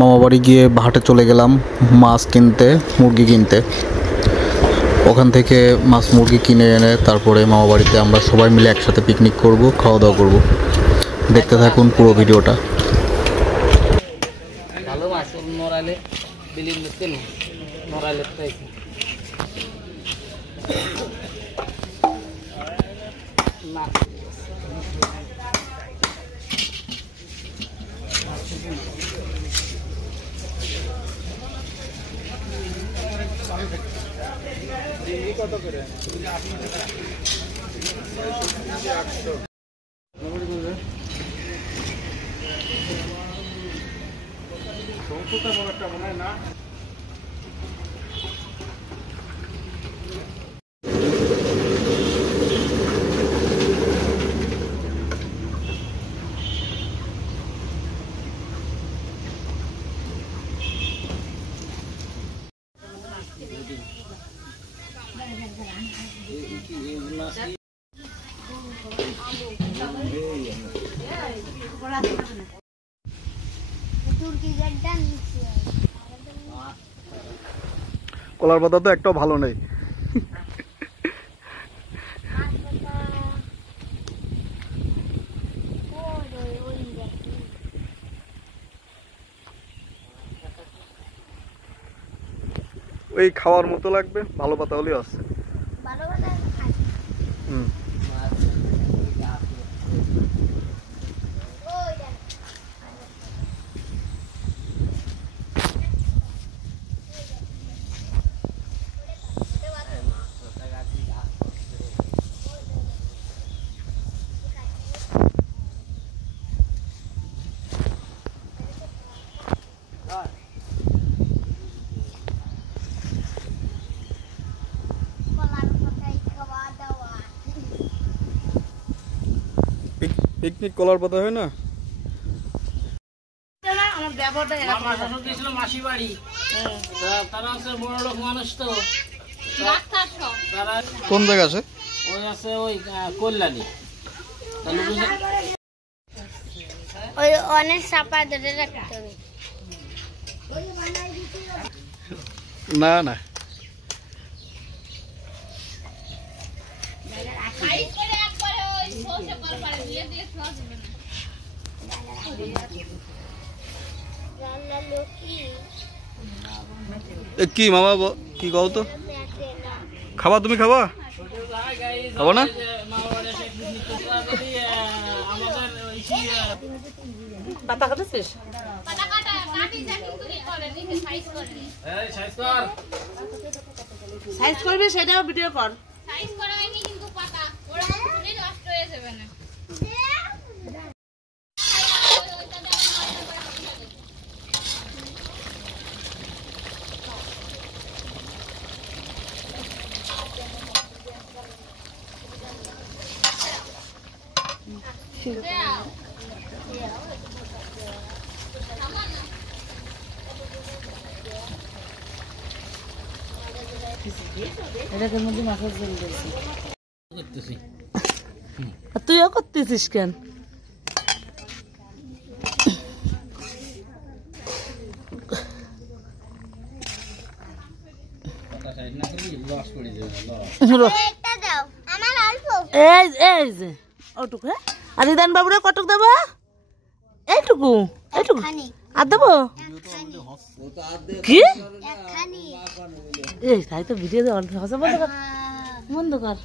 মামাবাড়ি গিয়ে হাটে চলে গেলাম মাছ কিনতে, মুরগি কিনতে। ওখান থেকে মাছ মুরগি কিনে এনে তারপরে মামাবাড়িতে আমরা সবাই মিলে একসাথে পিকনিক করব, খাওয়া দাওয়া করব। দেখতে থাকুন পুরো ভিডিওটা। ভালো মাছ নড়াইলে বিলিং দিতে না, নড়াইলে খাইছি না। কত করে? কলার পাতা তো একটাও ভালো নেই। ওই খাওয়ার মতো লাগবে, ভালো পাতা হলেও আছে। পিকনিক কলার পাতা হয় না? মাসি বাড়ি, তারা আছে বড় লোক মানুষ তো। কোন জায়গা আছে? ওই আছে ওই কল্যাণী। ওই অনেক চাপা ধরে রাখতে হবে। না না, কি মামা কি কও তো? খাবা? তুমি খাবা? খাবো না? সাইজ করবি সেটাও ভিডিও কর। সাইজ করা হয়নি কিন্তু পাতা ওরা পুরো নষ্ট হয়ে যাবে না। এটার মধ্যে মাছের ঝোল দিয়েছি। তুইও করতেছিস কেন? এই যে ওটুকু, আর রিদান বাবুরা কটক দেবো? এইটুকু এইটুকু আর দেবো কি? এই তাই তো ভিডিও বন্ধ কর, বন্ধ কর।